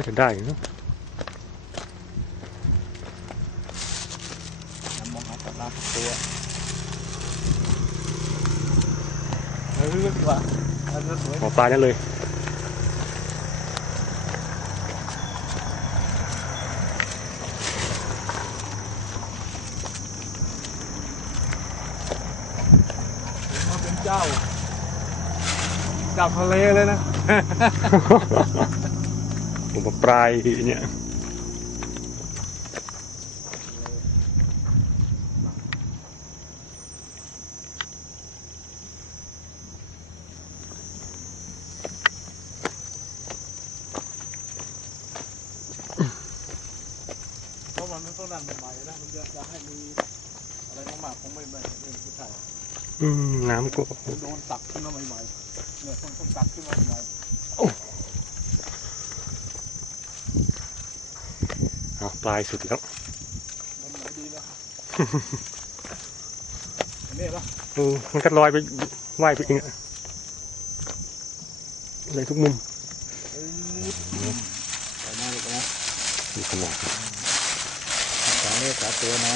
น่าจะได้อยู่นะน้ำมองหาปลาลาสักตัวเออดีกว่าอันนี้สวยหมอปลานั่นเลยมาเป็นเจ้าเจ้าทะเลเลยนะ ผมว่าปลายเนี่ยเพราะมันไม่ต้องนั่นใหม่ๆนะมันจะจะให้มีอะไรมากๆคงไม่ไม่ไม่ไม่ใช่อืมน้ำก็โดนตักขึ้นมาใหม่ๆเนี่ยต้องต้องตักขึ้นมาใหม่เอาปลายสุดแล้วๆมันไหนดีนะอันนี้ละเออมันก็ลอยไปว่ายไปเองอะเลยทุกมุมเอ้ยไปหน้าลูกนะมีขนาดสามเมตรสามตัวนะ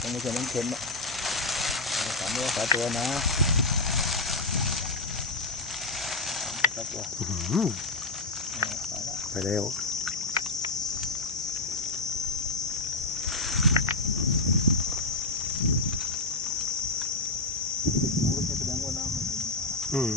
ต้องไม่ใช่น้ำเค็มอะสามเมตรสามตัวนะสามตัวอื้อหือ ไปละ ไปแล้ว รู้แล้วแสดงว่าน้ำมันเป็น อืม